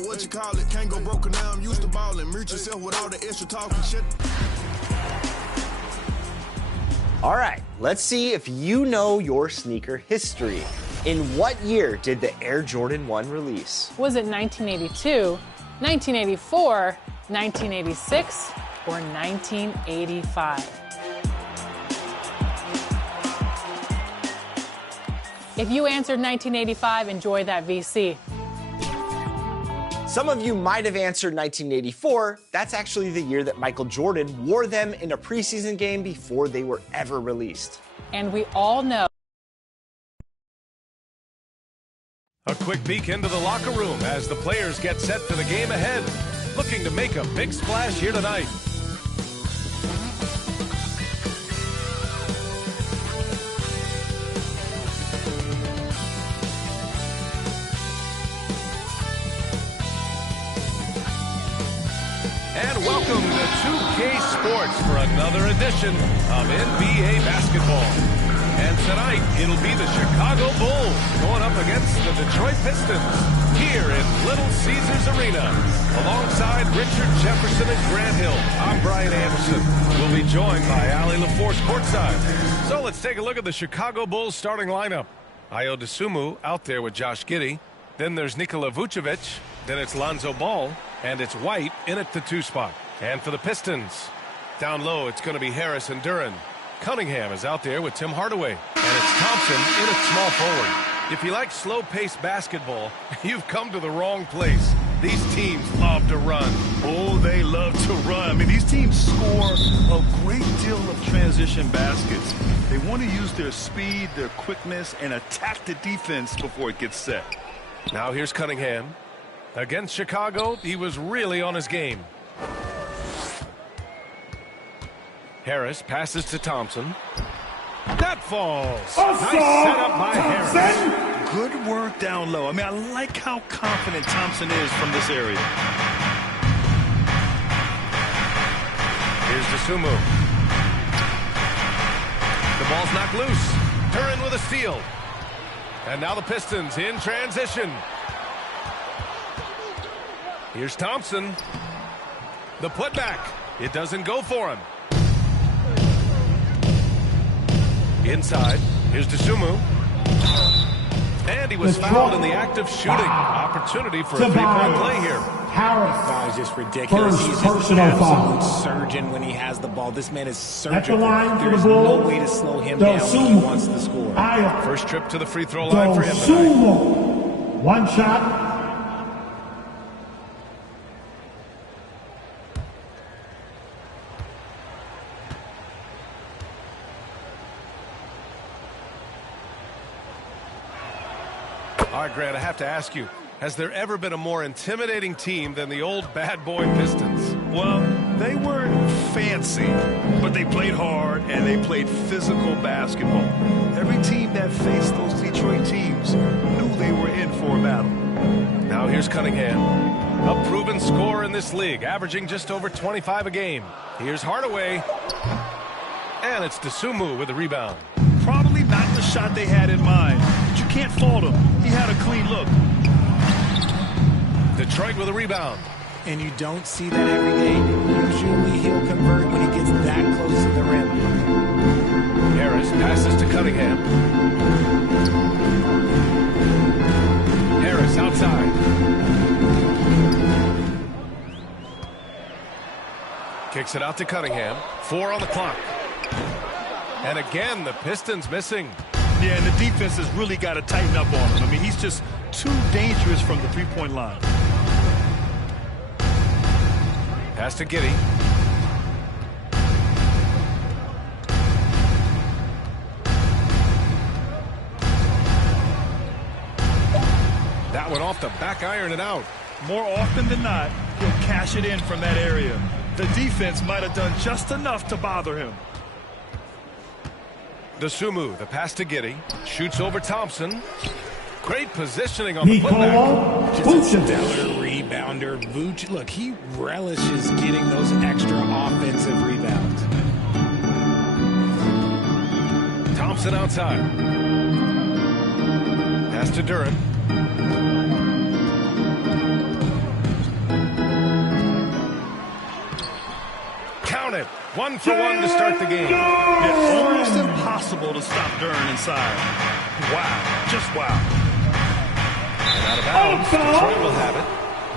What you call it? Can't go broken now. I'm used to balling. Mute yourself with all the extra talking shit. All right, let's see if you know your sneaker history. In what year did the Air Jordan 1 release? Was it 1982, 1984, 1986, or 1985? If you answered 1985, enjoy that VC. Some of you might have answered 1984. That's actually the year that Michael Jordan wore them in a preseason game before they were ever released. And we all know. A quick peek into the locker room as the players get set for the game ahead, looking to make a big splash here tonight. And welcome to 2K Sports for another edition of NBA basketball. And tonight, it'll be the Chicago Bulls going up against the Detroit Pistons here in Little Caesars Arena. Alongside Richard Jefferson and Grant Hill, I'm Brian Anderson. We'll be joined by Allie LaForce courtside. So let's take a look at the Chicago Bulls starting lineup. Ayo Dosunmu out there with Josh Giddey. Then there's Nikola Vucevic. Then it's Lonzo Ball. And it's White in at the 2 spot. And for the Pistons, down low, it's going to be Harris and Duren. Cunningham is out there with Tim Hardaway. And it's Thompson in at small forward. If you like slow-paced basketball, you've come to the wrong place. These teams love to run. Oh, they love to run. I mean, these teams score a great deal of transition baskets. They want to use their speed, their quickness, and attack the defense before it gets set. Now here's Cunningham. Against Chicago, he was really on his game. Harris passes to Thompson. That falls. Nice setup by Harris. Good work down low. I mean, I like how confident Thompson is from this area. Here's Dosunmu. The ball's knocked loose. Duren with a steal. And now the Pistons in transition. Here's Thompson. The putback. It doesn't go for him. Inside. Here's Dosunmu. And he was fouled in the act of shooting. Opportunity for a three-point play here. Harris. He's just ridiculous. He's just an absolute surgeon when he has the ball. This man is surgical. There's no way to slow him down when he wants to score. First trip to the free throw line for him tonight. One shot. All right, Grant, I have to ask you, has there ever been a more intimidating team than the old bad boy Pistons? Well, they weren't fancy, but they played hard and they played physical basketball. Every team that faced those Detroit teams knew they were in for a battle. Now here's Cunningham, a proven scorer in this league, averaging just over 25 a game. Here's Hardaway, and it's Dosunmu with the rebound. Probably not the shot they had in mind, but you can't fault him. He had a clean look. Detroit with a rebound. And you don't see that every day. Usually he'll convert when he gets that close to the rim. Harris passes to Cunningham. Harris outside. Kicks it out to Cunningham. 4 on the clock. And again, the Pistons missing. Yeah, and the defense has really got to tighten up on him. I mean, he's just too dangerous from the three-point line. Pass to Giddey. That one off the back iron and out. More often than not, he'll cash it in from that area. The defense might have done just enough to bother him. Dosunmu, the pass to Giddey. Shoots over Thompson. Great positioning on the putback. Just a stellar rebounder. Vooch, look, he relishes getting those extra offensive rebounds. Thompson outside. Pass to Duren. 1 for 1 to start the game. It's almost impossible to stop Durant inside. Wow, just wow. And out of bounds, Detroit will have it.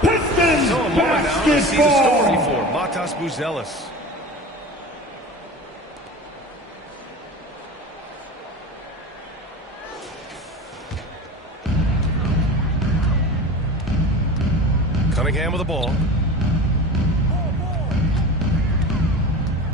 Pistons So a moment now to see the story for Matas Buzelis. Cunningham with the ball.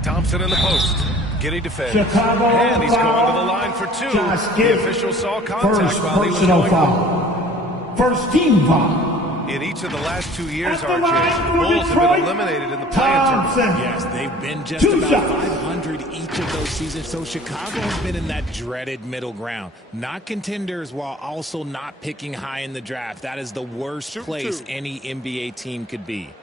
Thompson in the post. Giddy defends. Chicago and he's foul. going to the line for 2. The official saw contact First while he was personal going foul. First team foul. In each of the last 2 years, At the line RJ, the for Bulls have Detroit, been eliminated in the play-in tournament. Thompson. Yes, they've been just Two about shots. 500 each of those seasons, so Chicago has been in that dreaded middle ground. Not contenders while also not picking high in the draft. That is the worst place any NBA team could be.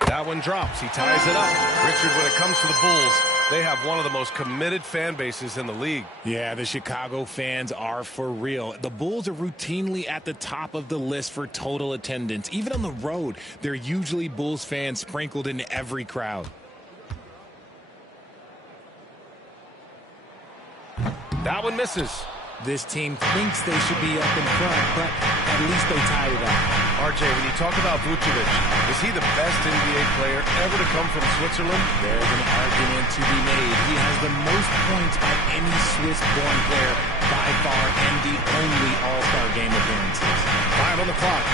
That one drops. He ties it up. Richard, when it comes to the Bulls, they have one of the most committed fan bases in the league. Yeah, the Chicago fans are for real. The Bulls are routinely at the top of the list for total attendance. Even on the road, they're usually Bulls fans sprinkled in every crowd. That one misses. This team thinks they should be up in front, but at least they tied it up. RJ, when you talk about Vucevic, is he the best NBA player ever to come from Switzerland? There's an argument to be made. He has the most points by any Swiss-born player by far and the only All-Star game appearances. 5 on the clock.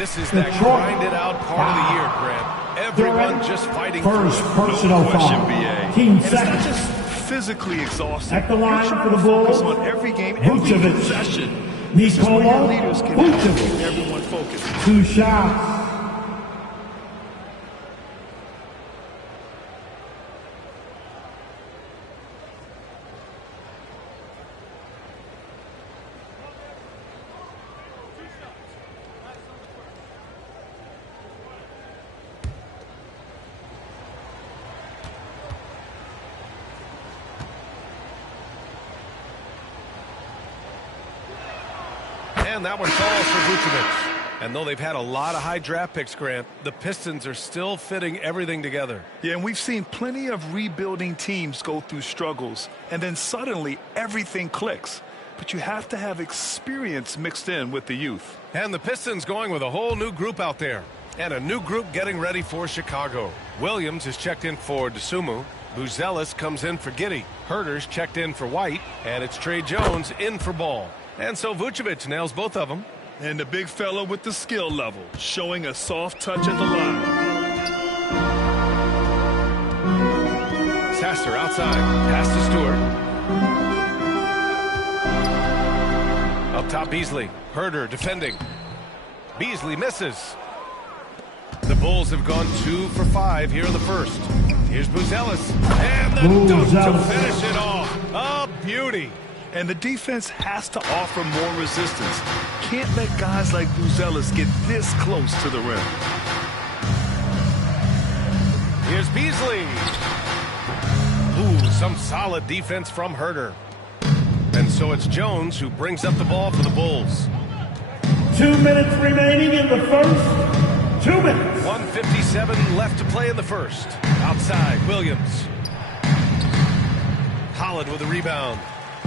This is that grinded-out part of the year, Grant. Everyone just fighting First through. personal Question, foul. BA. Team And it's not second. just physically exhausting. At the line You're trying for the to focus Bulls, on every game, every Vucevic. possession. This is where your Nikola leaders can help keep Vucevic. everyone focused. 2 shots. And that one falls for Vucevic. And though they've had a lot of high draft picks, Grant, the Pistons are still fitting everything together. Yeah, and we've seen plenty of rebuilding teams go through struggles, and then suddenly everything clicks. But you have to have experience mixed in with the youth. And the Pistons going with a whole new group out there. And a new group getting ready for Chicago. Williams is checked in for Dosunmu. Buzelis comes in for Giddy. Herter's checked in for White. And it's Trey Jones in for Ball. And so Vucevic nails both of them. And the big fella with the skill level, showing a soft touch at the line. Sasser outside. Pass to Stewart. Up top, Beasley. Herter defending. Beasley misses. The Bulls have gone 2 for 5 here in the first. Here's Buzelis. And the dunk to finish it off. A beauty. And the defense has to offer more resistance. Can't let guys like Buzelis get this close to the rim. Here's Beasley. Ooh, some solid defense from Herter. And so it's Jones who brings up the ball for the Bulls. 2 minutes remaining in the first. 2 minutes. 1:57 left to play in the first. Outside, Williams. Holland with the rebound.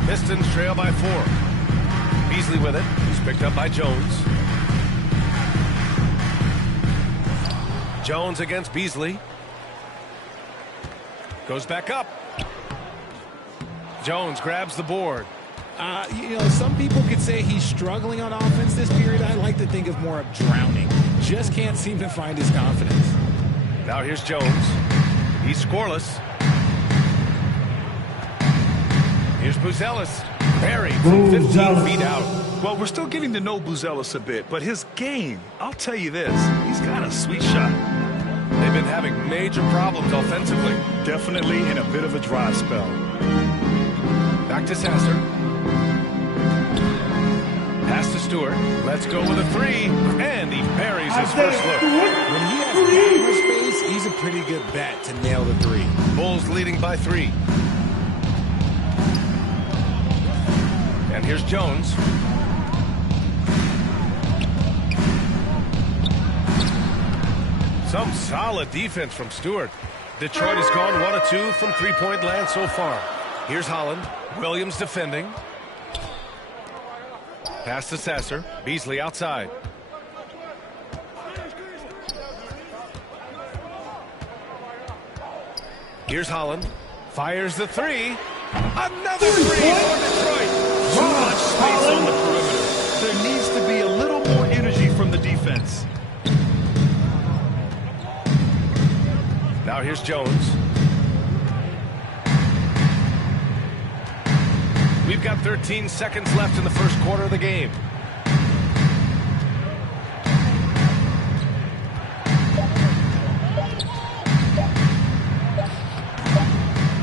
Pistons trail by 4. Beasley with it. He's picked up by Jones. Jones against Beasley. Goes back up. Jones grabs the board. You know, some people could say he's struggling on offense this period. I like to think of more of drowning. Just can't seem to find his confidence. Now here's Jones. He's scoreless. Here's Buzelis. Buried from 15 feet out. Well, we're still getting to know Buzelis a bit, but his game, I'll tell you this, he's got a sweet shot. They've been having major problems offensively. Definitely in a bit of a dry spell. Back to Sasser. Pass to Stewart. Let's go with a 3. And he buries his first look. When he has that much space, he's a pretty good bet to nail the 3. Bulls leading by 3. Here's Jones. Some solid defense from Stewart. Detroit has gone 1 of 2 from three-point land so far. Here's Holland. Williams defending. Pass to Sasser. Beasley outside. Here's Holland. Fires the three. Another three for Detroit. Too much space on the perimeter. There needs to be a little more energy from the defense. Now here's Jones. We've got 13 seconds left in the first quarter of the game.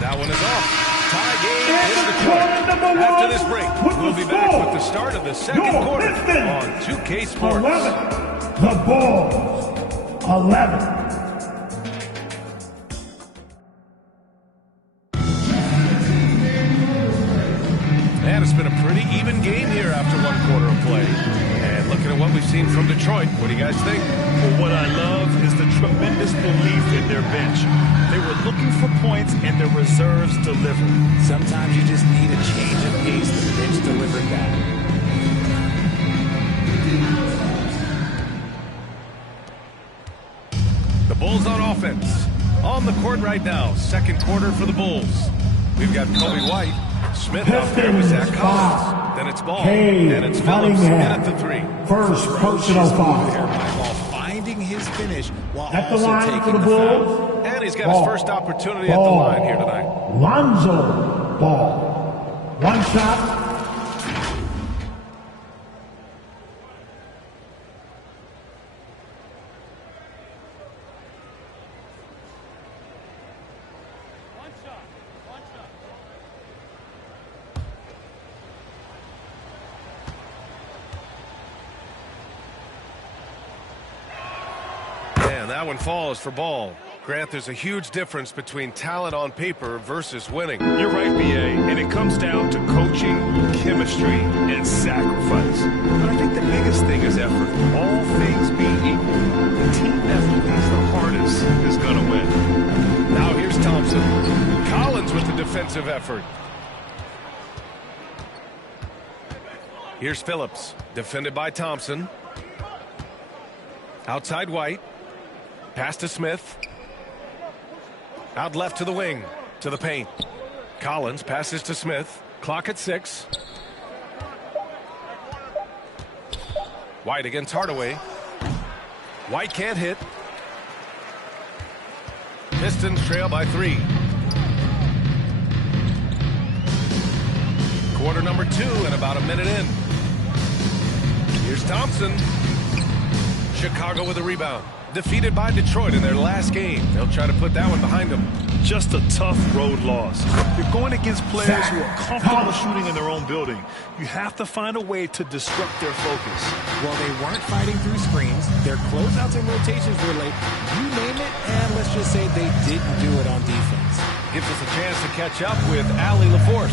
That one is off. Tie game in Detroit. After this break, we'll be back with the start of the second quarter on 2K Sports. 11. The Bulls, 11. And it's been a pretty even game here after one quarter of play. And looking at what we've seen from Detroit, what do you guys think? Well, what I love is the tremendous belief in their bench. They were looking for points, and their reserves delivered. Sometimes you just need a change of pace. The bench delivered that. The Bulls on offense. On the court right now. Second quarter for the Bulls. We've got Kobe White. Smith out there with Zach Collins. Then it's Ball. And it's Phillips in at the three. First personal foul. While finding his finish while At the also line taking for the the Bulls. foul. And he's got his first opportunity at the line here tonight. Lonzo Ball. One shot. And that one falls for Ball. Grant, there's a huge difference between talent on paper versus winning. You're right, B.A., and it comes down to coaching, chemistry, and sacrifice. But I think the biggest thing is effort. All things being equal, the team effort is the hardest is going to win. Now here's Thompson. Collins with the defensive effort. Here's Phillips, defended by Thompson. Outside White. Pass to Smith. Out left to the wing, to the paint. Collins passes to Smith. Clock at 6. White against Hardaway. White can't hit. Pistons trail by 3. Quarter number 2 and about a minute in. Here's Thompson. Chicago with a rebound. Defeated by Detroit in their last game. They'll try to put that one behind them. Just a tough road loss. You're going against players who are comfortable shooting in their own building. You have to find a way to disrupt their focus. Well, they weren't fighting through screens. Their closeouts and rotations were late. You name it, and let's just say they didn't do it on defense. Gives us a chance to catch up with Allie LaForce.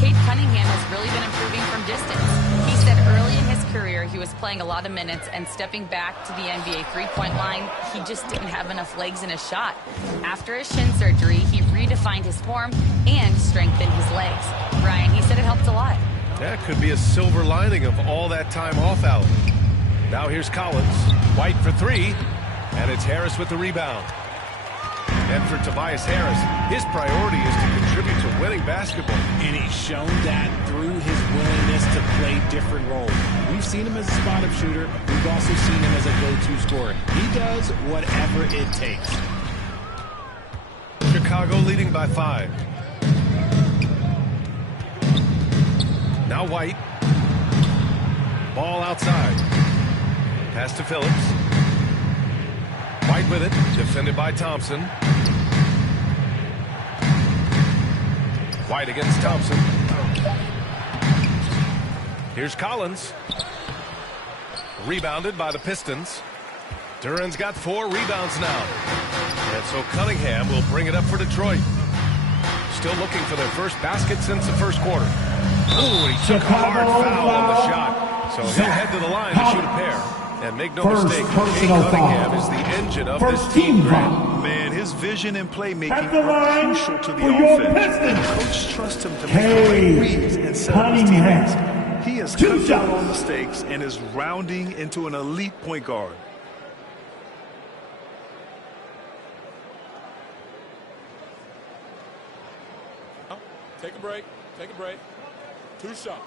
Cade Cunningham has really been improving from distance. He said early in his career he was playing a lot of minutes and stepping back to the NBA three-point line, he just didn't have enough legs in his shot. After his shin surgery, he redefined his form and strengthened his legs. Ryan, he said it helped a lot. That could be a silver lining of all that time off out. Now here's Collins. White for 3, and it's Harris with the rebound. And for Tobias Harris, his priority is to contribute to winning basketball. And he's shown that through his willingness to play different roles. We've seen him as a spot-up shooter. We've also seen him as a go-to scorer. He does whatever it takes. Chicago leading by 5. Now White. Ball outside. Pass to Phillips. White with it. Defended by Thompson. White against Thompson. Here's Collins. Rebounded by the Pistons. Duran's got 4 rebounds now. And so Cunningham will bring it up for Detroit. Still looking for their first basket since the first quarter. Oh, he took a hard foul on the shot. So he'll head to the line to shoot a pair. And make no mistake, Jay Cunningham is the engine of this team. Man, his vision and playmaking are crucial to the offense. The coach trusts him to make the right reads and set up his teammates. He has cut down on mistakes and is rounding into an elite point guard. Take a break. Take a break. 2 shots.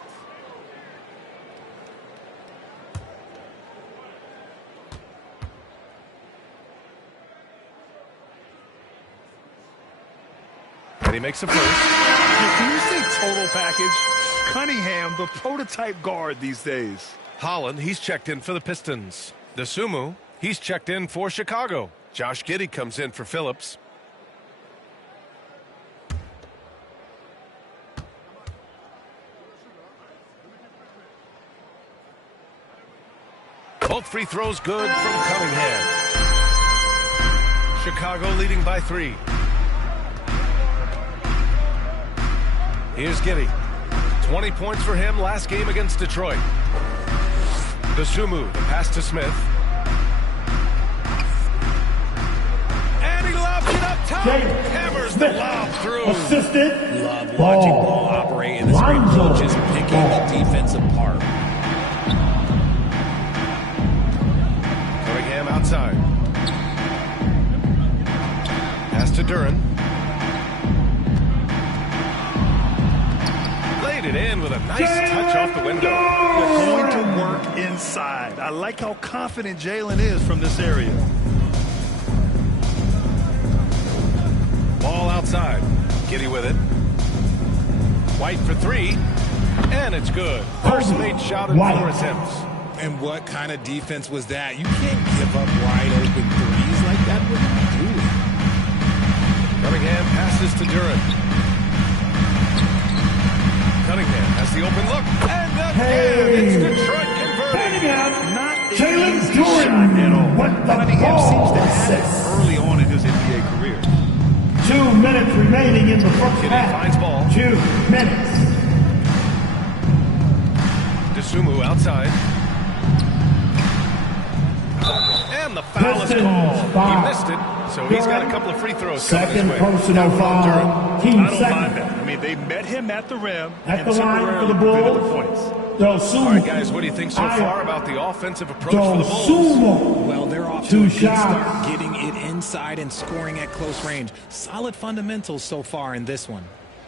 And he makes a first. Can you say total package? Cunningham, the prototype guard these days. Holland, he's checked in for the Pistons. Dosunmu, he's checked in for Chicago. Josh Giddey comes in for Phillips. Both free throws good from Cunningham. Chicago leading by 3. Here's Giddey. 20 points for him last game against Detroit. Dosunmu, the pass to Smith. And he lobs it up top. Hammers the lob through. Assisted. Love watching ball operate and the great coaches picking the defense apart. Cunningham outside. Pass to Duren. Laid it in with a nice touch off the window. They're going to work inside. I like how confident Jalen is from this area. Ball outside. Giddey with it. White for 3. And it's good. First made shot in 4 attempts. And what kind of defense was that? You can't give up wide open threes like that. What are you doing? Cunningham passes to Duren. Cunningham has the open look. And again, it's Detroit converting. Not an Jalen easy shot at all. What the Cunningham seems to have it ball early on in his NBA career. 2 minutes remaining in the first Giddey half. finds ball. 2 minutes. Dosunmu outside. And the foul is called. He missed it, so he's got a couple of free throws coming his Second way. personal foul. Team I don't mind second. that. I mean, they met him at the rim At and the line for the temporarily prevented the Bulls. points. All right, guys, what do you think so far about the offensive approach for the Bulls? Dosunmu. Well, they're off to 2 a good shots. start, getting it inside and scoring at close range. Solid fundamentals so far in this one.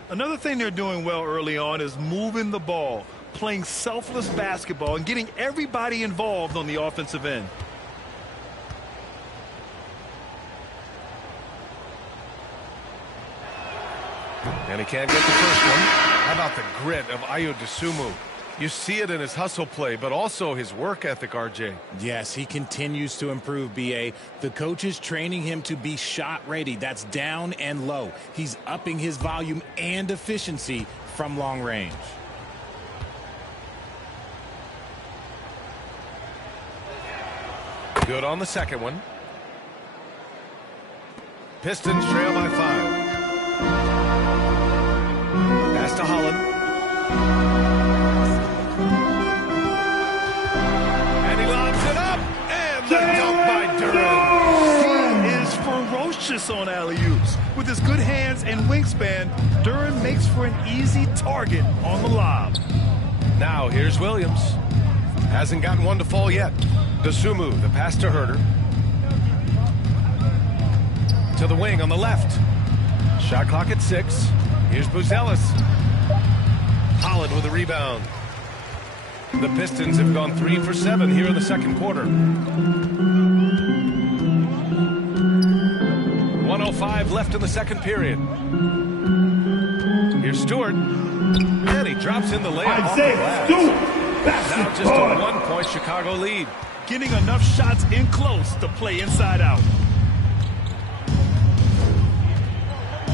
Another thing they're doing well early on is moving the ball, playing selfless basketball, and getting everybody involved on the offensive end. And he can't get the first one. How about the grit of Ayo Dosunmu? You see it in his hustle play, but also his work ethic, RJ. Yes, he continues to improve, BA. The coach is training him to be shot ready. That's down and low. He's upping his volume and efficiency from long range. Good on the second one. Pistons trail by 5. Pass to Holland. And he lobs it up. And the dunk by Duren. He is ferocious on alley-oops. With his good hands and wingspan, Duren makes for an easy target on the lob. Now here's Williams. Hasn't gotten one to fall yet. Dosunmu, the pass to Herter. To the wing on the left. Shot clock at 6. Here's Buzelis. Holland with a rebound. The Pistons have gone 3 for 7 here in the second quarter. 1:05 left in the second period. Here's Stewart. And he drops in the layup off the glass. Now just a 1-point Chicago lead. Getting enough shots in close to play inside out.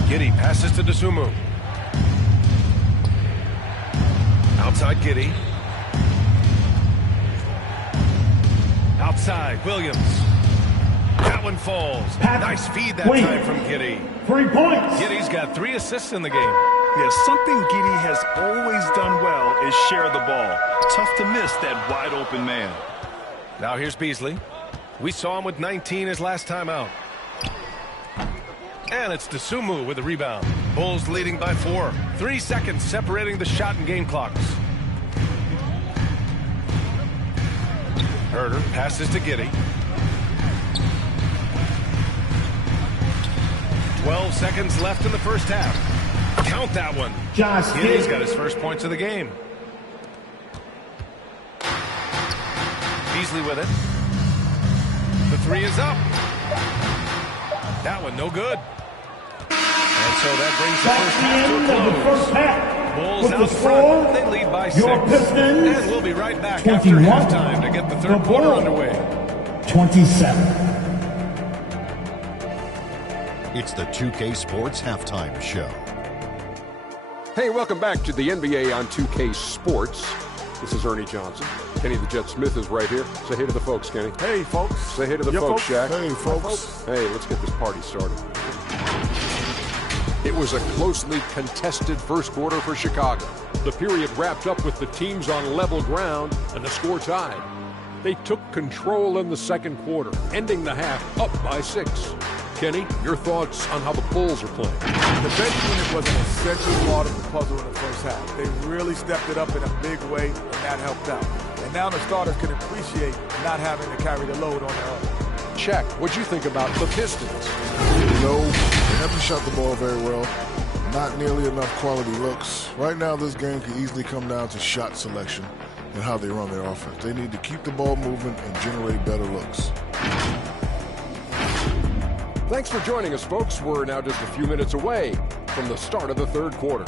Giddey passes to Dosunmu. Outside Giddey. Outside Williams. That one falls. Nice feed that time from Giddey. 3 points. Giddey's got 3 assists in the game. Yeah, something Giddey has always done well is share the ball. Tough to miss that wide open man. Now here's Beasley. We saw him with 19 his last time out. And it's Dosunmu with the rebound. Bulls leading by 4. 3 seconds separating the shot and game clocks. Herder passes to Giddey. 12 seconds left in the first half. Count that one. Giddey's got his first points of the game. Beasley with it. The 3 is up. That one no good. And so that brings the first half to a close. Bulls out front. They lead by 6. And we'll be right back after halftime to get the third quarter underway. 27. It's the 2K Sports Halftime Show. Hey, welcome back to the NBA on 2K Sports. This is Ernie Johnson. Kenny the Jet Smith is right here. Say hey to the folks, Kenny. Hey, folks. Say hey to the folks, Shaq. Hey, folks. Hey, let's get this party started. It was a closely contested first quarter for Chicago. The period wrapped up with the teams on level ground and the score tied. They took control in the second quarter, ending the half up by 6. Kenny, your thoughts on how the Bulls are playing? The bench unit was an essential part of the puzzle in the first half. They really stepped it up in a big way, and that helped out. And now the starters can appreciate not having to carry the load on their own. Check. What'd you think about the Pistons? They haven't shot the ball very well. Not nearly enough quality looks. Right now, this game could easily come down to shot selection and how they run their offense. They need to keep the ball moving and generate better looks. Thanks for joining us, folks. We're now just a few minutes away from the start of the third quarter.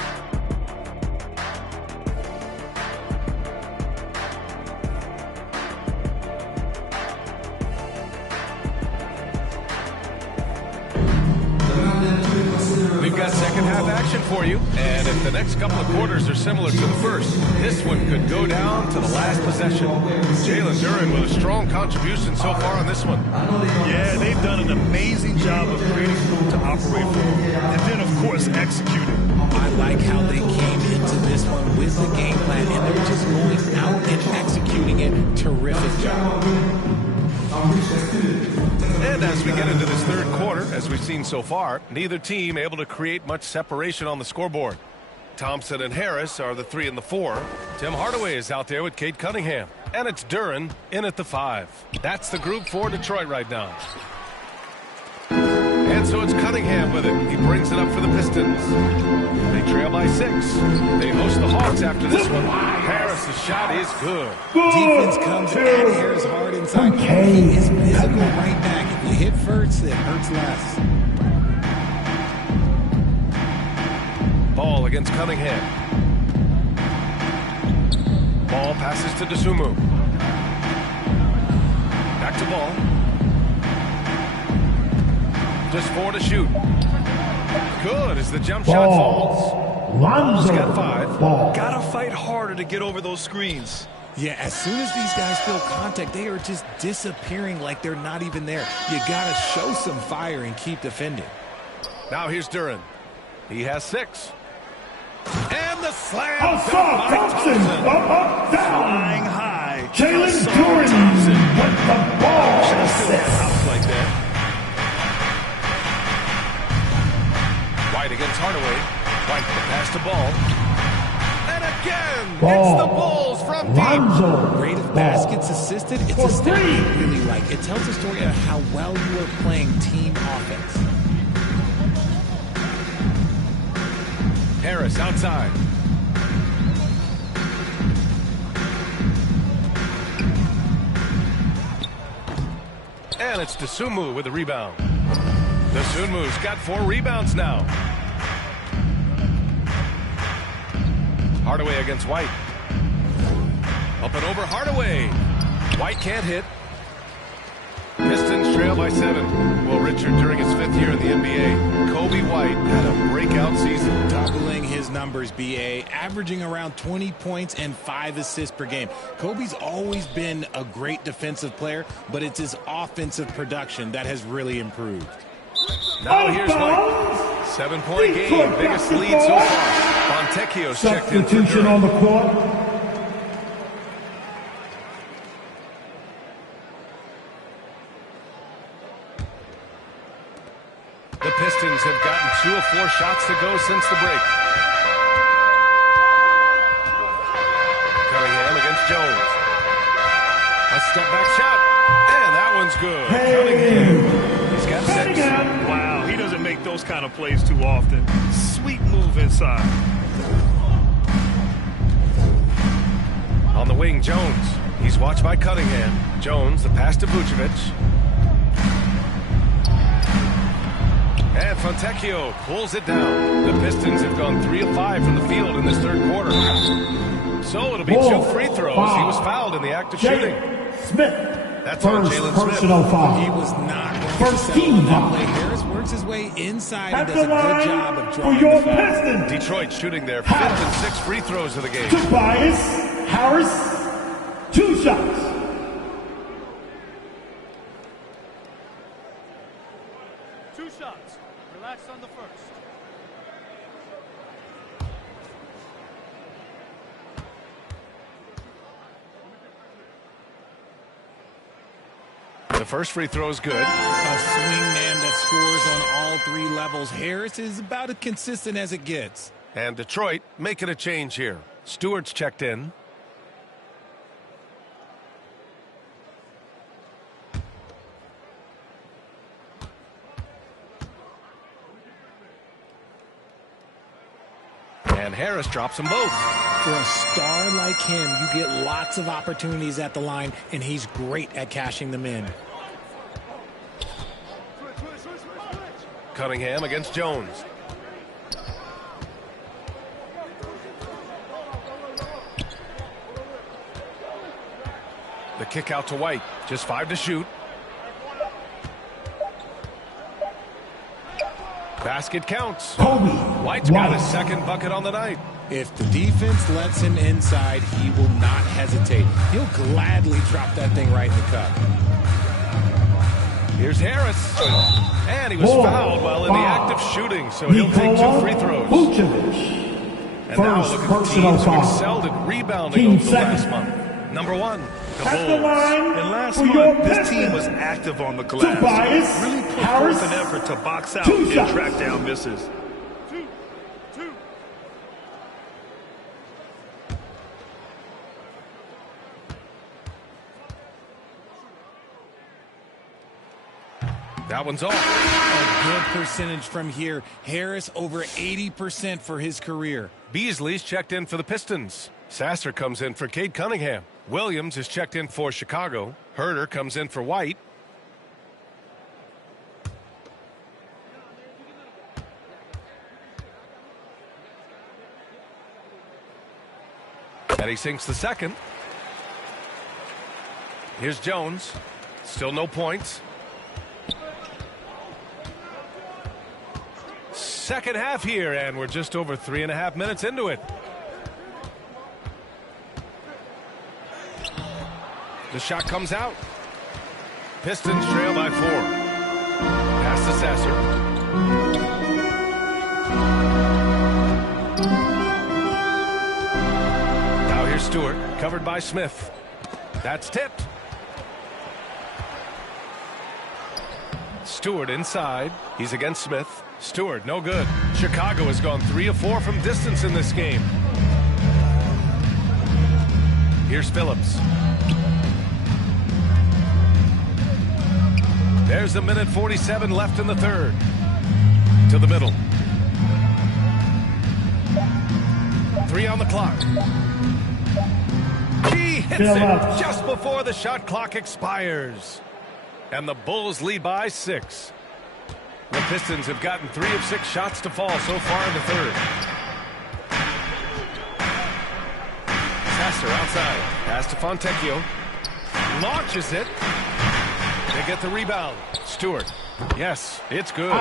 We've got second half action for you, and if the next couple of quarters are similar to the first, this one could go down to the last possession. Jalen Duren with a strong contribution so far on this one. Yeah, they've done an amazing job of creating room to operate from, and then, of course, executing. I like how they came into this one with the game plan, and they're just going out and executing it. Terrific job. And as we get into this third quarter, as we've seen so far, neither team able to create much separation on the scoreboard. Thompson and Harris are the 3 and the 4. Tim Hardaway is out there with Cade Cunningham. And it's Duren in at the 5. That's the group for Detroit right now. And so it's Cunningham with it. He brings it up for the Pistons. They trail by 6. They host the Hawks after this one. Harris' shot is good. Defense comes at Harris hard inside. He is physical right back. If you hit first, it hurts less. Ball against Cunningham. Ball passes to Dosunmu. Back to Ball. Just 4 to shoot. Good as the jump shot falls. Lonzo got 5. Gotta fight harder to get over those screens. Yeah, as soon as these guys feel contact, they are just disappearing like they're not even there. You gotta show some fire and keep defending. Now here's Duren. He has 6. And the slam. Thompson, up, down. Flying high. Jalen Duren with the ball assist. Out like that. White against Hardaway. White the pass to Ball. And again, Ball. it's the Bulls from Lonzo. deep. Rate of baskets assisted, it's a stat I really like. It tells a story of how well you are playing team offense. Harris outside. And it's Dosunmu with the rebound. Dosunmu's got 4 rebounds now. Hardaway against White. Up and over Hardaway. White can't hit. Pistons trail by 7. Well, Richard, during his 5th year in the NBA, Kobe White had a breakout season. Doubling his numbers, B.A., averaging around 20 points and 5 assists per game. Kobe's always been a great defensive player, but it's his offensive production that has really improved. Now here's White. 7-point game, biggest lead so far. Fontecchio's checked in for Substitution on the court. The Pistons have gotten 2 of 4 shots to go since the break. Cunningham against Jones. A step-back shot, and that one's good. Cunningham, he's got 6. Wow, he doesn't make those kind of plays too often. Sweet move inside. On the wing, Jones. He's watched by Cunningham. Jones, the pass to Vucevic. And Fontecchio pulls it down. The Pistons have gone 3 of 5 from the field in this third quarter. So it'll be 2 free throws. He was fouled in the act of shooting. Smith. That's on Jalen Smith. He was not going to settle on that play. Harris works his way inside and does a good job of drawing the foul. Detroit shooting their 5th and 6th free throws of the game. Tobias Harris, 2 shots. Relax on the first. The first free throw is good. A swing man that scores on all 3 levels. Harris is about as consistent as it gets. And Detroit making a change here. Stewart's checked in. And Harris drops them both. For a star like him, you get lots of opportunities at the line, and he's great at cashing them in. Cunningham against Jones. The kick out to White. Just 5 to shoot. Basket counts. White's got his 2nd bucket on the night. If the defense lets him inside, he will not hesitate. He'll gladly drop that thing right in the cup. Here's Harris. And he was fouled while in the act of shooting, so he'll take 2 free throws. And now look at the teams who excelled at rebounding over the last month. Number 1, the Bulls. And last month, this team was active on the glass. Really put forth an effort to box out and track down misses. That one's off. A good percentage from here. Harris over 80% for his career. Beasley's checked in for the Pistons. Sasser comes in for Cade Cunningham. Williams is checked in for Chicago. Herter comes in for White. And he sinks the 2nd. Here's Jones. Still no points. Second half here, and we're just over 3.5 minutes into it. The shot comes out. Pistons trail by 4. Pass to Sasser. Now here's Stewart, covered by Smith. That's tipped. Stewart inside. He's against Smith. Stewart, no good. Chicago has gone 3 of 4 from distance in this game. Here's Phillips. There's a minute 47 left in the third. To the middle. 3 on the clock. He hits it just before the shot clock expires. And the Bulls lead by 6. The Pistons have gotten 3 of 6 shots to fall so far in the third. Sasser outside. Pass to Fontecchio. Launches it. They get the rebound. Stewart. Yes, it's good.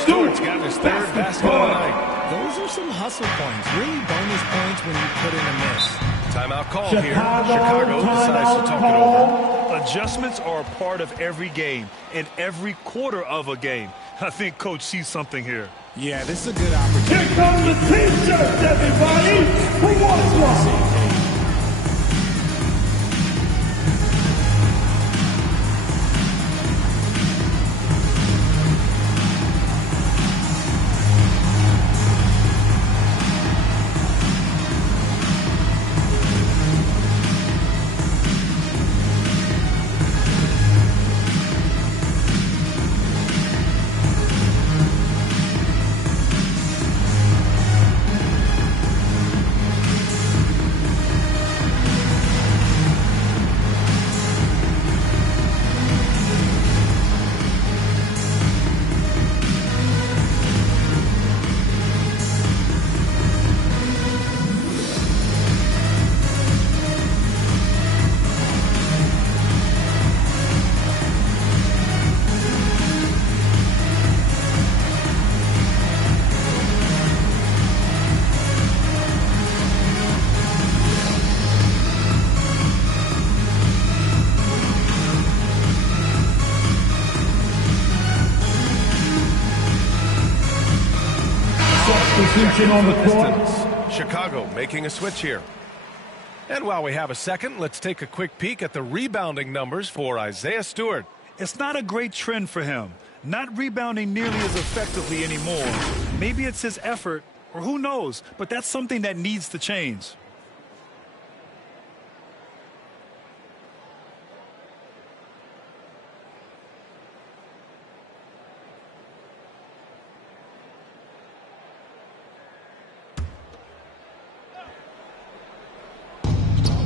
Stewart's got his 3rd basket of the night. Those are some hustle points. Really bonus points when you put in a miss. Timeout call here. Chicago decides to talk it over. A Adjustments are a part of every game and every quarter of a game. I think Coach sees something here. Yeah, this is a good opportunity. Here comes the T-shirts, everybody, who wants one? On the Pistons. Chicago making a switch here. And while we have a second, let's take a quick peek at the rebounding numbers for Isaiah Stewart. It's not a great trend for him. Not rebounding nearly as effectively anymore. Maybe it's his effort, or who knows, but that's something that needs to change.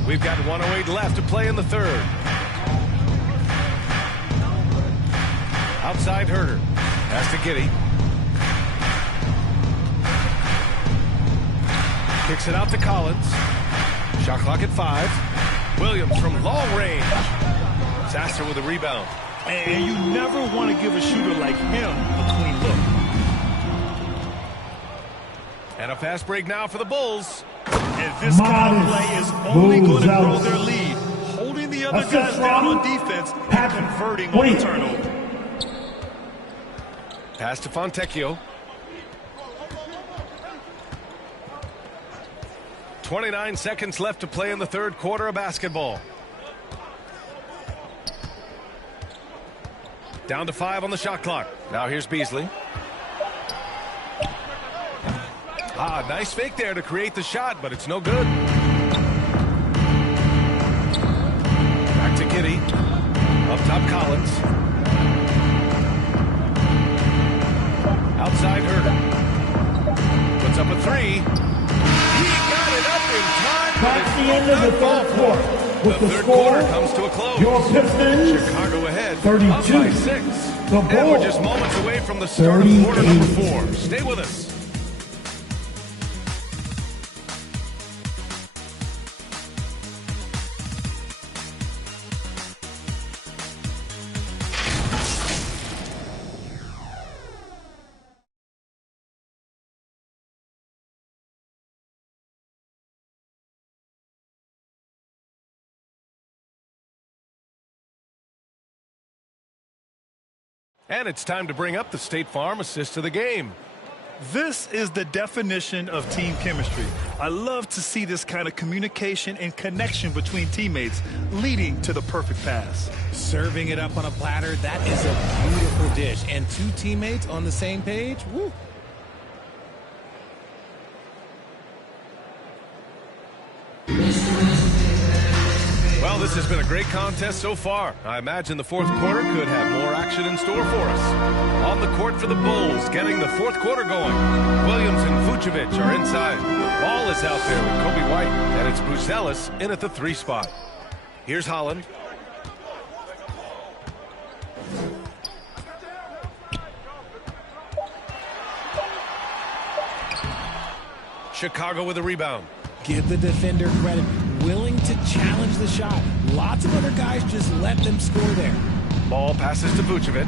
We've got 1:08 left to play in the third. Outside Herter. Pass to Giddey. Kicks it out to Collins. Shot clock at 5. Williams from long range. Sasser with a rebound. And you never want to give a shooter like him a clean look. And a fast break now for the Bulls. And this kind of play is only going to grow their lead. Holding the other guys down on defense and converting on the turnover. Pass to Fontecchio. 29 seconds left to play in the third quarter of basketball. Down to 5 on the shot clock. Now here's Beasley. Nice fake there to create the shot, but it's no good. Back to Giddey. Up top, Collins. Outside Herter. Puts up a 3. He got it up in time. That's the end of the third quarter. With The the third score, quarter comes to a close. your Pistons, Chicago ahead, 32. up by 6. The And we're Bulls, just moments away from the start of quarter number 4. Stay with us. And it's time to bring up the State Farm assist to the game. This is the definition of team chemistry. I love to see this kind of communication and connection between teammates leading to the perfect pass. Serving it up on a platter, that is a beautiful dish. And 2 teammates on the same page, woo. Well, this has been a great contest so far. I imagine the fourth quarter could have more action in store for us. On the court for the Bulls, getting the fourth quarter going. Williams and Vucevic are inside. Ball is out there with Kobe White, and it's Buzelis in at the 3 spot. Here's Holland. Chicago with a rebound. Give the defender credit. Willing to challenge the shot. Lots of other guys just let them score there. Ball passes to Vucevic.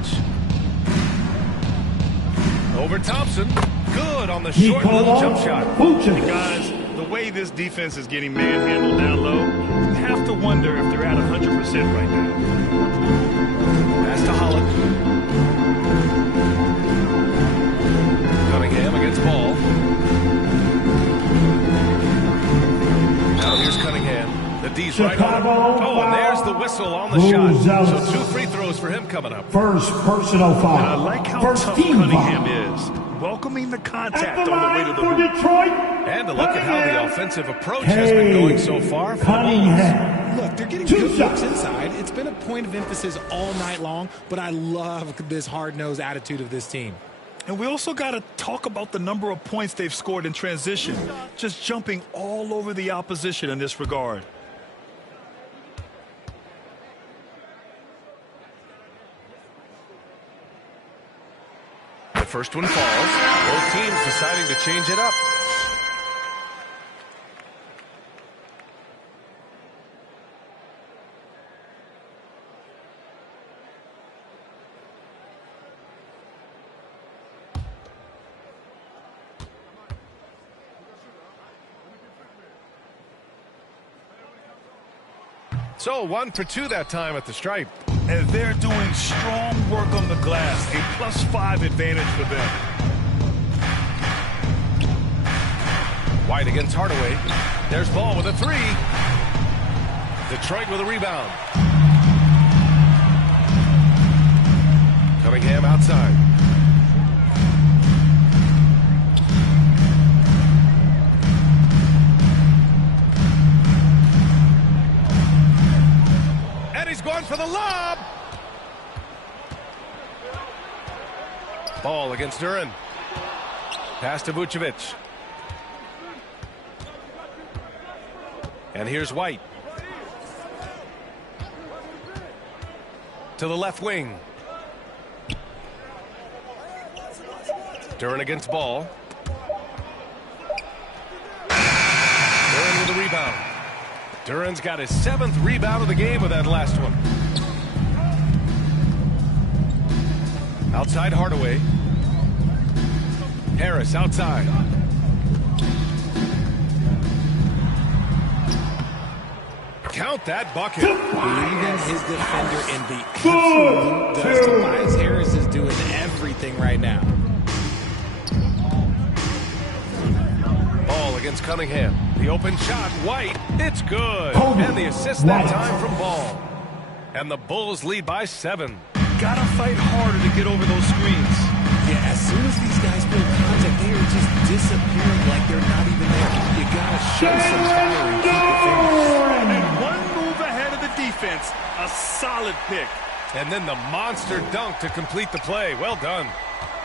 Over Thompson. Good on the short little jump shot. Hey guys, the way this defense is getting manhandled down low, have to wonder if they're at 100% right now. Pass to Holland. Cunningham against Ball. Now here's Cunningham. The D's right on him. Oh, and there's the whistle on the shot. So 2 free throws for him coming up. First personal foul. And I like how tough Cunningham is. Welcoming the contact on the way to the hoop. Detroit. And to look at how the offensive approach has been going so far for the Bulls. Look, they're getting good looks inside. It's been a point of emphasis all night long, but I love this hard-nosed attitude of this team. And we also got to talk about the number of points they've scored in transition. Just jumping all over the opposition in this regard. The first one falls. Both teams deciding to change it up. So 1 for 2 that time at the stripe. And they're doing strong work on the glass. A +5 advantage for them. White against Hardaway. There's Ball with a 3. Detroit with a rebound. Cunningham outside. Going for the lob. Ball against Duran. Pass to Vucevic. And here's White. To the left wing. Duran against Ball. Duran with the rebound. Duran's got his 7th rebound of the game with that last one. Outside Hardaway. Harris outside. Count that bucket. Leaving his defender in the absolute dust. Tobias Harris is doing everything right now. Ball against Cunningham. The open shot, White, it's good. And the assist that time from Ball. And the Bulls lead by 7. Gotta fight harder to get over those screens. Yeah, as soon as these guys feel contact, they are just disappearing like they're not even there. You gotta show some fire and keep the finish. And 1 move ahead of the defense. A solid pick. And then the monster dunk to complete the play. Well done.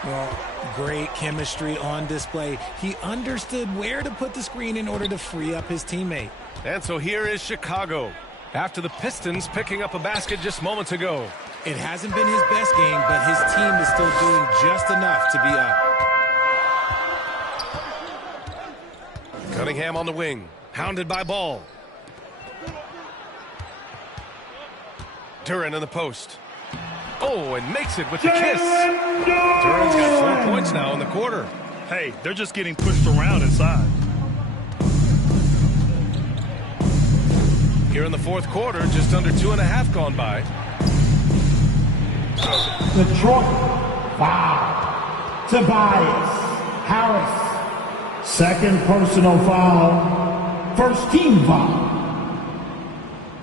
Well, great chemistry on display. He understood where to put the screen in order to free up his teammate. And so here is Chicago. After the Pistons picking up a basket just moments ago. It hasn't been his best game, but his team is still doing just enough to be up. Cunningham on the wing. Hounded by Ball. Duran in the post. Oh, and makes it with the kiss. Duran's got 4 points now in the quarter. Hey, they're just getting pushed around inside. Here in the 4th quarter, just under 2.5 gone by. Detroit, foul. Tobias Harris. 2nd personal foul. 1st team foul.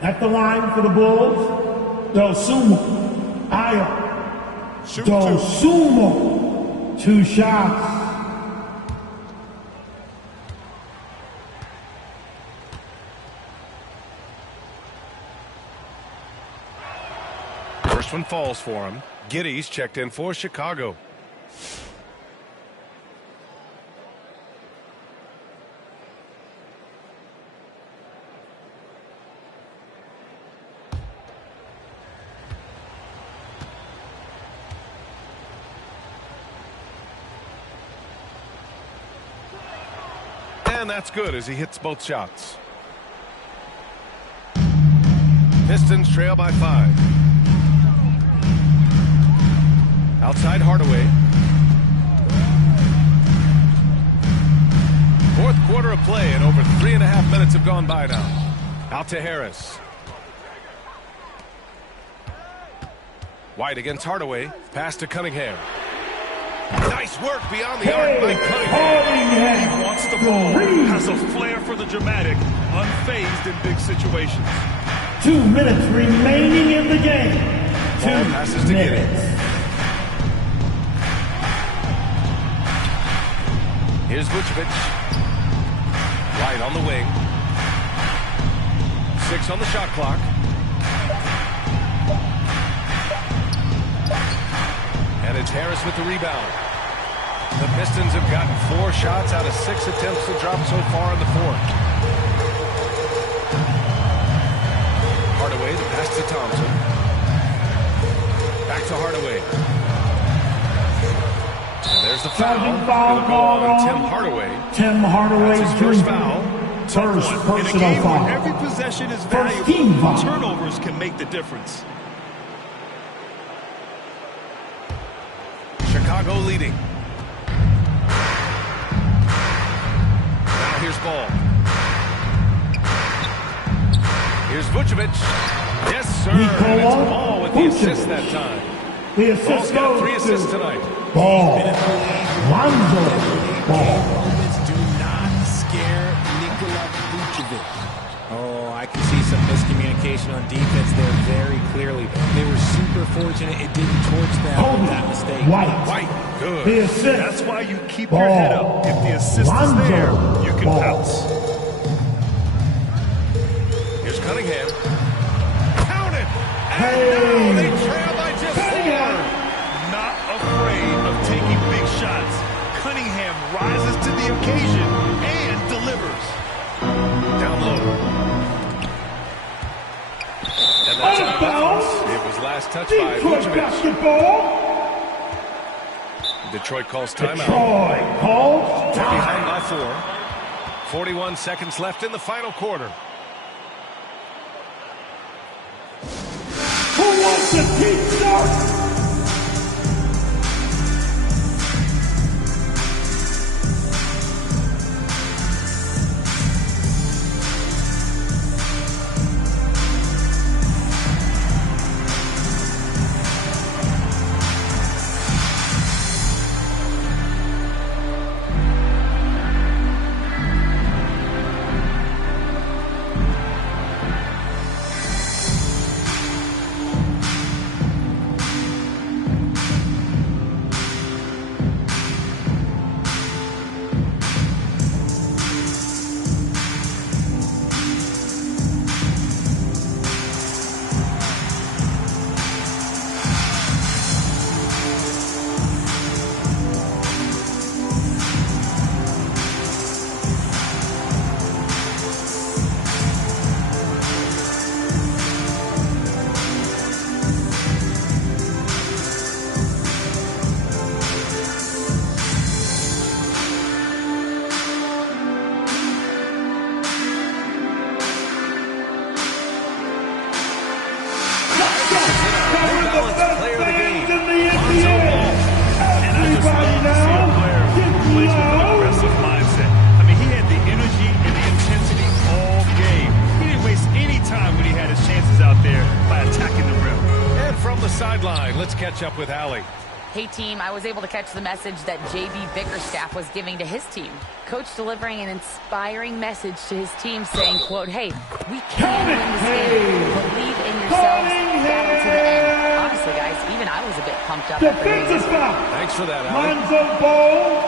At the line for the Bulls, Dosunmu. Dosunmu. 2 shots. First one falls for him. Giddey's checked in for Chicago. And that's good as he hits both shots. Pistons trail by 5. Outside Hardaway. 4th quarter of play and over 3.5 minutes have gone by now. Out to Harris. White against Hardaway. Pass to Cunningham. Nice work beyond the arc by Cunningham. He wants the ball. Has a flair for the dramatic. Unfazed in big situations. 2 minutes remaining in the game. Ball passes to Giddey. Here's Vucevic. White on the wing. 6 on the shot clock. And it's Harris with the rebound. The Pistons have gotten 4 shots out of 6 attempts to drop so far in the fourth. Hardaway, the pass to Thompson. Back to Hardaway. And there's the foul. It'll go on Tim Hardaway. Tim Hardaway. That's his first foul. First In a personal game foul. where every possession is First team valuable, foul. turnovers can make the difference. Chicago leading. Now here's Ball. Here's Vucevic. Yes, sir. And it's Ball with the assist that time. The Ball's assist got goes 3 assists to tonight. Ball. Lonzo Ball. Moments do not scare Nikola Vucevic. Oh, I can see some miscommunication on defense there very clearly. They were super fortunate it didn't torch them with that mistake. White. Good. The assist. That's why you keep Ball. your head up. If the assist is there, you can Ball. pounce. Here's Cunningham. Count it! And Hey. now they trail by just 4. Not afraid of taking big shots. Cunningham rises to the occasion and delivers. Down low. And that's out of bounds. It was last touched by Detroit Vucevic. basketball. Detroit calls timeout. Detroit calls They're time. behind by 4. 41 seconds left in the final quarter. Who wants to keep starting? Let's catch up with Allie. Hey, team, I was able to catch the message that J.B. Bickerstaff was giving to his team. Coach delivering an inspiring message to his team saying, quote, hey, we can win this game. Believe in yourselves. Battle to the end. Honestly, guys, even I was a bit pumped up. Defensive foul. Thanks for that, Allie. Lonzo Ball.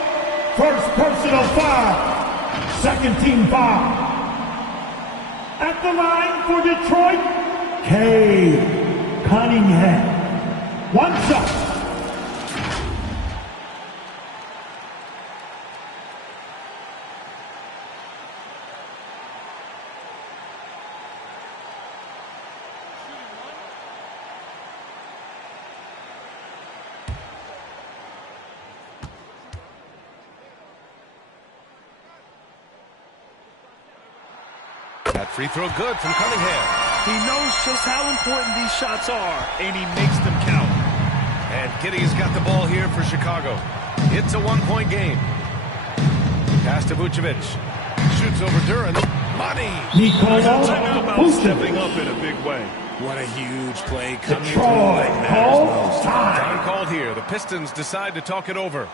First personal foul. Second team foul. At the line for Detroit, Cunningham. One shot. That free throw good from Cunningham. He knows just how important these shots are, and he makes them count. And Giddey's got the ball here for Chicago. It's a one-point game. Pass to Vucevic. Shoots over Duran. Money. Talk about stepping up in a big way. What a huge play coming through Detroit that matters most. Time called here. The Pistons decide to talk it over.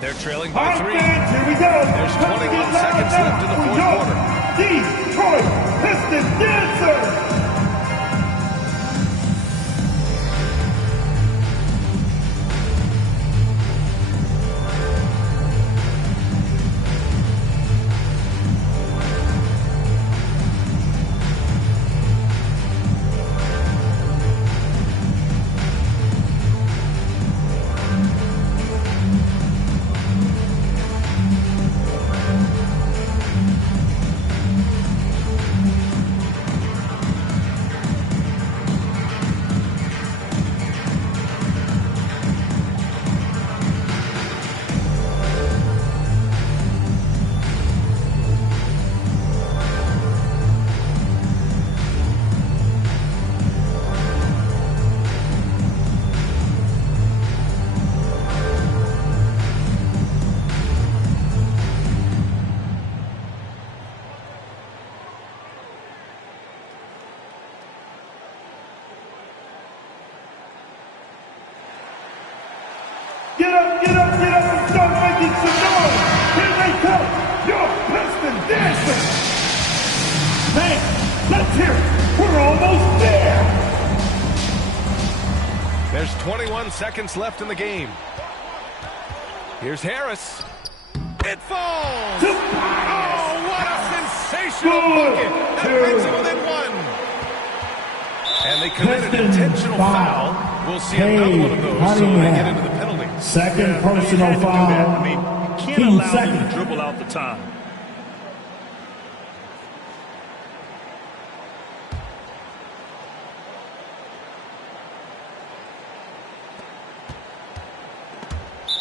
They're trailing by 3. Here we go. There's 21 seconds left in the fourth quarter. Detroit Pistons dancers. Get up, get up, get up, and start making some noise. Here they come, your Pistons dancers. Man, let's hear it. We're almost there. There's 21 seconds left in the game. Here's Harris. It falls. Oh, what a sensational bucket. That brings it within 1. And they committed an intentional foul. We'll see another one of those, so they get into the penalty. Second personal foul. I mean, you can't allow him to dribble out the time.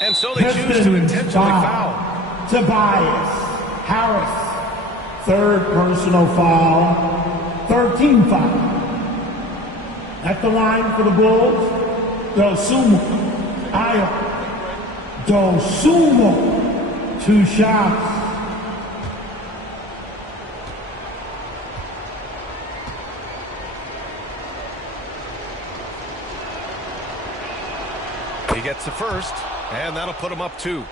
And so they choose to intentionally foul. Tobias Harris. Third personal foul. 13 foul. At the line for the Bulls, Dosumo. 2 shots. He gets the first, and that'll put him up 2.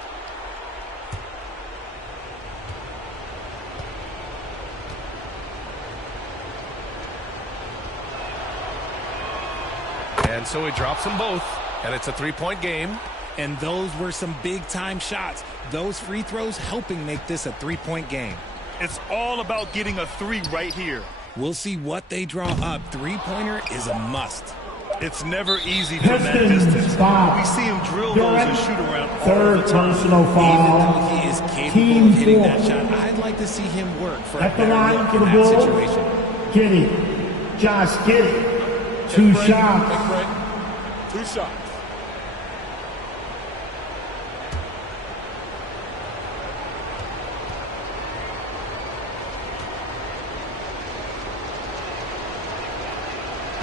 And so he drops them both, and it's a 3-point game. And those were some big-time shots. Those free throws helping make this a 3-point game. It's all about getting a 3 right here. We'll see what they draw up. 3-pointer is a must. It's never easy from that distance. We see him drill those and shoot around all the time. Personal foul. Even though he is capable of hitting that shot, I'd like to see him work for At a the better line look for in the that Bulls. situation. Giddey. Josh Giddey. 2 shots. 2 shots.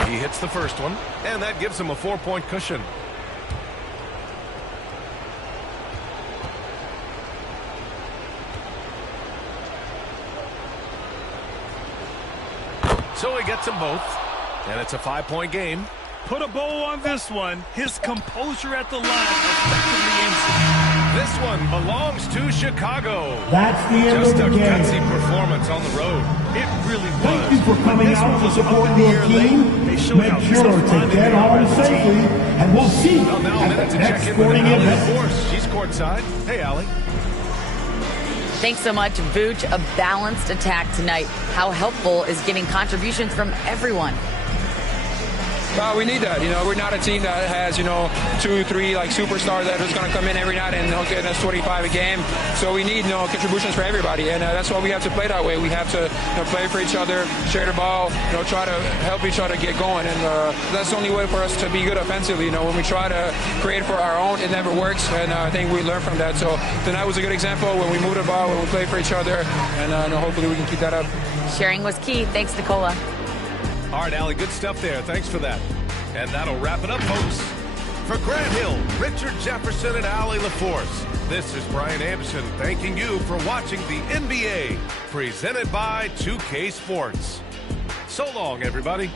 He hits the first one, and that gives him a 4-point cushion. So he gets them both, and it's a 5-point game. Put a bow on this one. His composure at the line effectively ends it. This one belongs to Chicago. That's the end Just of the a game. gutsy performance on the road. It really was. Thank you for coming This out one to was support up in the your air team. late. They showed Make how sure tough to minded get they are home as a safely, team. and we'll see you Well, now a at minute the to check next in with sporting Allie event. Force. She's courtside. Hey, Allie. Thanks so much, Vooch. A balanced attack tonight. How helpful is getting contributions from everyone? We need that. We're not a team that has, 2 or 3 like superstars that are just going to come in every night and get us 25 a game. So we need, contributions for everybody, and that's why we have to play that way. We have to play for each other, share the ball, try to help each other get going, and that's the only way for us to be good offensively. When we try to create for our own, it never works, and I think we learn from that. So tonight was a good example when we move the ball, when we play for each other, and hopefully we can keep that up. Sharing was key. Thanks, Nicola. All right, Allie, good stuff there. Thanks for that. And that'll wrap it up, folks. For Grant Hill, Richard Jefferson, and Allie LaForce, this is Brian Anderson thanking you for watching the NBA, presented by 2K Sports. So long, everybody.